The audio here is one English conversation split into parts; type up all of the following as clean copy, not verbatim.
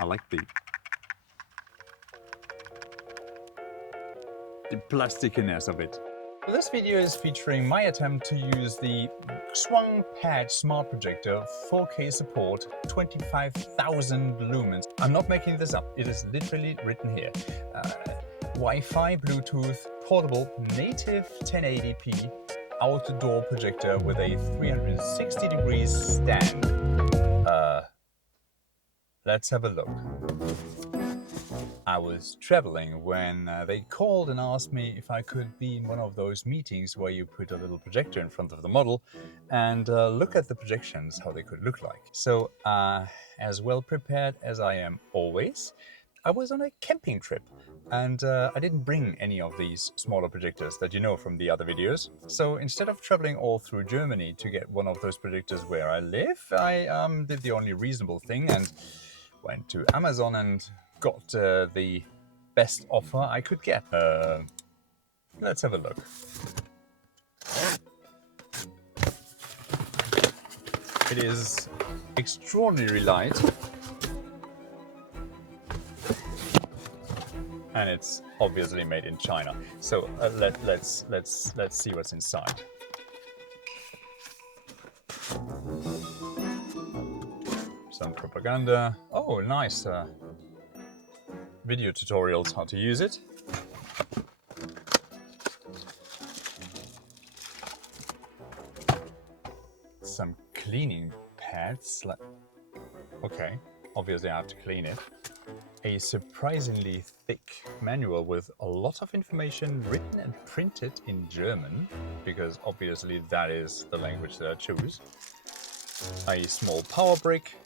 I like the plasticness of it. This video is featuring my attempt to use the Xuan Pad smart projector, 4K support, 25,000 lumens. I'm not making this up, it is literally written here. Wi-Fi, Bluetooth, portable, native 1080p outdoor projector with a 360 degrees stand. Let's have a look. I was traveling when they called and asked me if I could be in one of those meetings where you put a little projector in front of the model and look at the projections, how they could look like. So, as well prepared as I am always, I was on a camping trip and I didn't bring any of these smaller projectors that you know from the other videos. So instead of traveling all through Germany to get one of those projectors where I live, I did the only reasonable thing and went to Amazon and got the best offer I could get. Let's have a look. It is extraordinarily light, and it's obviously made in China. So let's see what's inside. Some propaganda. Oh, nice. Video tutorials how to use it. Some cleaning pads. Okay, obviously I have to clean it. A surprisingly thick manual with a lot of information written and printed in German, because obviously that is the language that I choose. A small power brick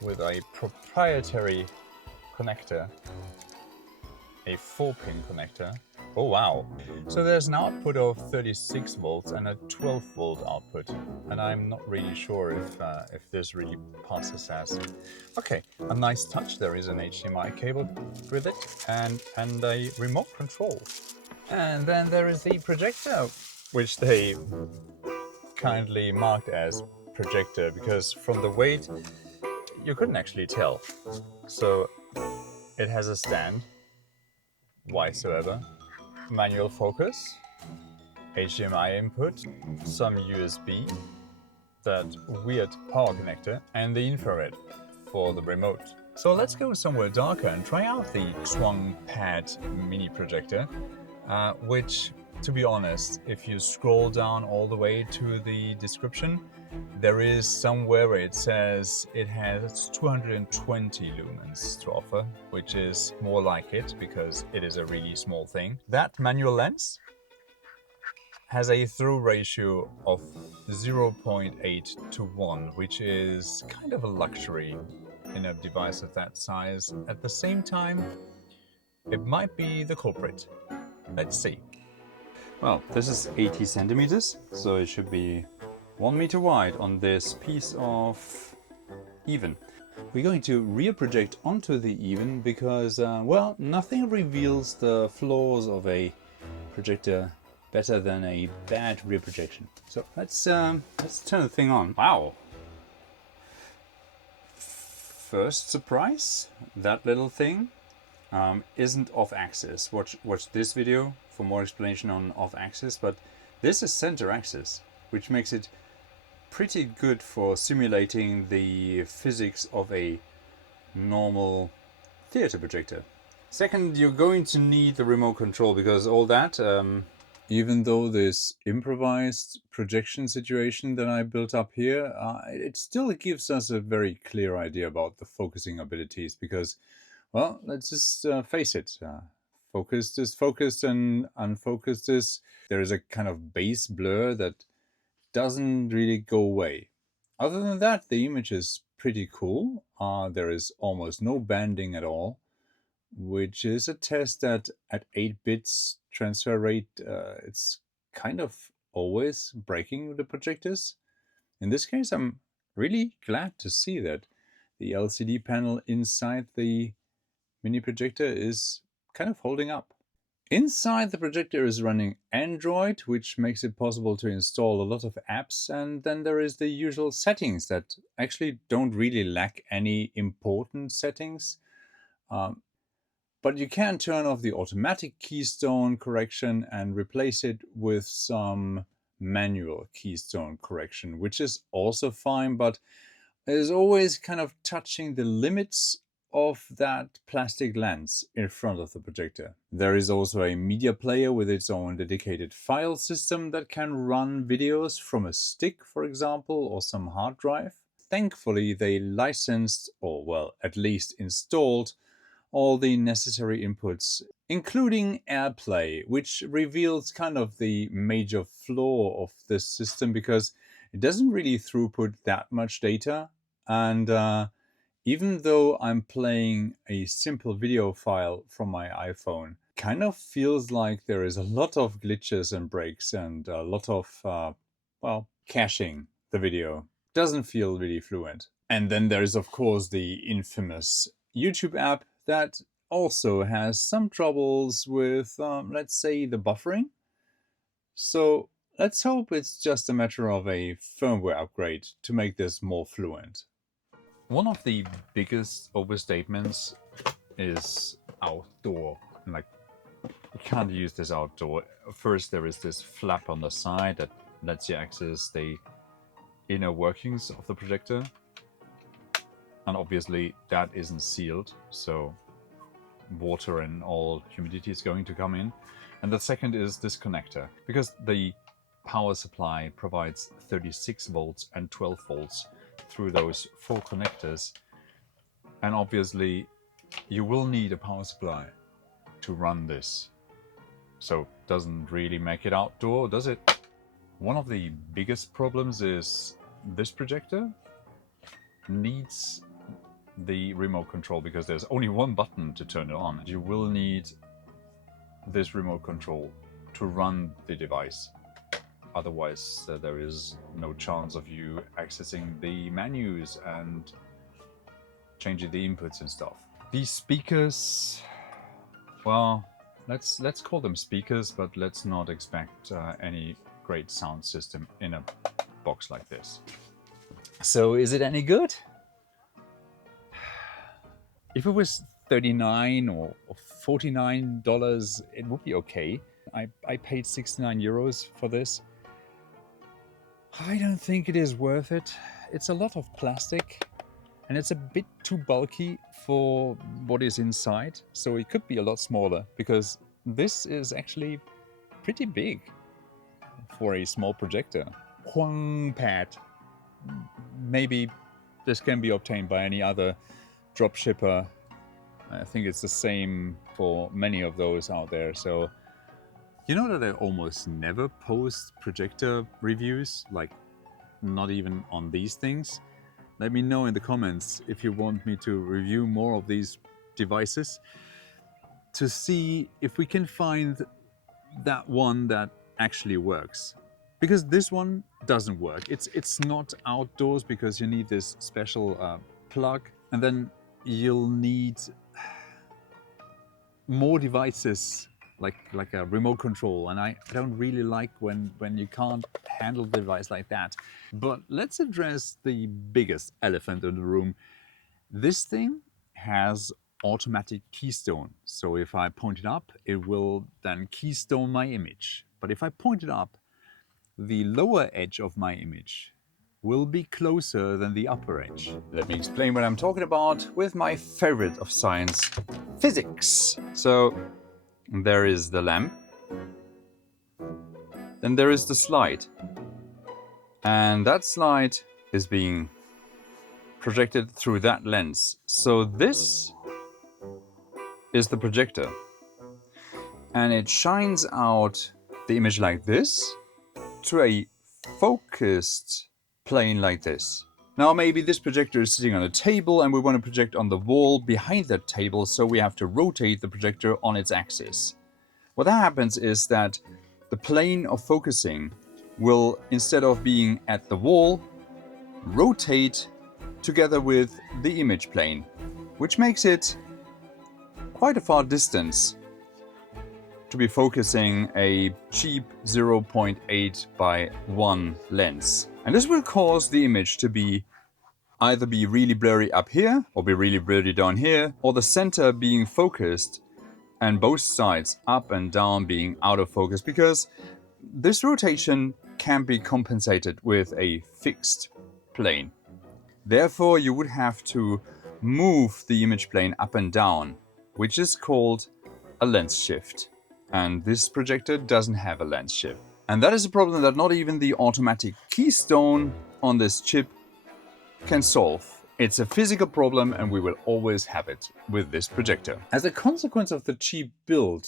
with a proprietary connector, a 4-pin connector. Oh wow! So there's an output of 36 volts and a 12 volt output, and I'm not really sure if this really passes as. Okay, a nice touch. There is an HDMI cable with it and a remote control, and then there is the projector, which they kindly marked as projector because from the weight you couldn't actually tell. So it has a stand, whatsoever, manual focus, HDMI input, some USB, that weird power connector, and the infrared for the remote. So let's go somewhere darker and try out the XuanPad mini projector, which, to be honest, if you scroll down all the way to the description, there is somewhere where it says it has 220 lumens to offer, which is more like it because it is a really small thing. That manual lens has a through ratio of 0.8 to 1, which is kind of a luxury in a device of that size. At the same time, it might be the culprit. Let's see. Well, this is 80 centimeters, so it should be 1 meter wide on this piece of even. We're going to rear project onto the even because, well, nothing reveals the flaws of a projector better than a bad rear projection. So let's turn the thing on. Wow! First surprise, that little thing isn't off-axis. Watch this video for more explanation on off-axis, but this is center axis, which makes it pretty good for simulating the physics of a normal theater projector. Second, you're going to need the remote control because all that, even though this improvised projection situation that I built up here, it still gives us a very clear idea about the focusing abilities because, well, let's just face it. Focused is focused and unfocused is... There is a kind of base blur that doesn't really go away. Other than that, the image is pretty cool. There is almost no banding at all, which is a test that at 8 bits transfer rate, it's kind of always breaking the projectors. In this case, I'm really glad to see that the LCD panel inside the mini projector is kind of holding up. Inside the projector is running Android, which makes it possible to install a lot of apps, and then there is the usual settings that actually don't really lack any important settings. But you can turn off the automatic keystone correction and replace it with some manual keystone correction, which is also fine, but is always kind of touching the limits of that plastic lens in front of the projector. There is also a media player with its own dedicated file system that can run videos from a stick, for example, or some hard drive. Thankfully, they licensed, or well, at least installed, all the necessary inputs, including AirPlay, which reveals kind of the major flaw of this system because it doesn't really throughput that much data. And even though I'm playing a simple video file from my iPhone, kind of feels like there is a lot of glitches and breaks and a lot of, well, caching the video. Doesn't feel really fluent. And then there is, of course, the infamous YouTube app that also has some troubles with, let's say, the buffering. So let's hope it's just a matter of a firmware upgrade to make this more fluent. One of the biggest overstatements is outdoor. Like, you can't use this outdoor. First, there is this flap on the side that lets you access the inner workings of the projector. And obviously that isn't sealed, so water and all humidity is going to come in. And the second is this connector, because the power supply provides 36 volts and 12 volts through those 4 connectors. And obviously you will need a power supply to run this. So doesn't really make it outdoor, does it? One of the biggest problems is this projector needs the remote control because there's only one button to turn it on. You will need this remote control to run the device. Otherwise, there is no chance of you accessing the menus and changing the inputs and stuff. These speakers, well, let's call them speakers, but let's not expect any great sound system in a box like this. So is it any good? If it was $39 or $49, it would be okay. I paid 69 euros for this. I don't think it is worth it. It's a lot of plastic and it's a bit too bulky for what is inside. So it could be a lot smaller because this is actually pretty big for a small projector. Xuan Pad. Maybe this can be obtained by any other dropshipper. I think it's the same for many of those out there. So you know that I almost never post projector reviews, like not even on these things. Let me know in the comments if you want me to review more of these devices to see if we can find that one that actually works. Because this one doesn't work. It's not outdoors because you need this special plug, and then you'll need more devices like a remote control, and I don't really like when you can't handle the device like that. But let's address the biggest elephant in the room. This thing has automatic keystone. So if I point it up, it will then keystone my image. But if I point it up, the lower edge of my image will be closer than the upper edge. Let me explain what I'm talking about with my favorite of science, physics. So there is the lamp, then there is the slide, and that slide is being projected through that lens. So this is the projector, and it shines out the image like this to a focused plane like this. Now maybe this projector is sitting on a table and we want to project on the wall behind that table, so we have to rotate the projector on its axis. What happens is that the plane of focusing will, instead of being at the wall, rotate together with the image plane, which makes it quite a far distance to be focusing a cheap 0.8 by 1 lens. And this will cause the image to be either be really blurry up here or be really blurry down here, or the center being focused and both sides up and down being out of focus, because this rotation can be compensated with a fixed plane. Therefore, you would have to move the image plane up and down, which is called a lens shift. And this projector doesn't have a lens shift. And that is a problem that not even the automatic keystone on this chip can solve. It's a physical problem, and we will always have it with this projector. As a consequence of the cheap build,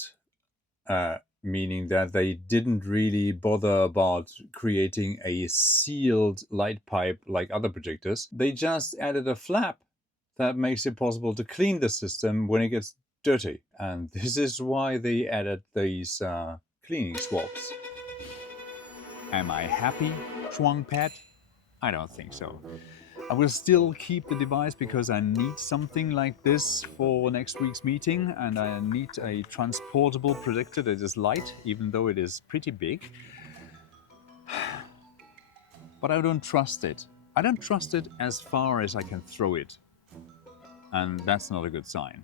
meaning that they didn't really bother about creating a sealed light pipe like other projectors, they just added a flap that makes it possible to clean the system when it gets dirty. And this is why they added these cleaning swabs. Am I happy, Xuan Pad? I don't think so. I will still keep the device because I need something like this for next week's meeting, and I need a transportable projector that is light, even though it is pretty big. But I don't trust it. I don't trust it as far as I can throw it. And that's not a good sign.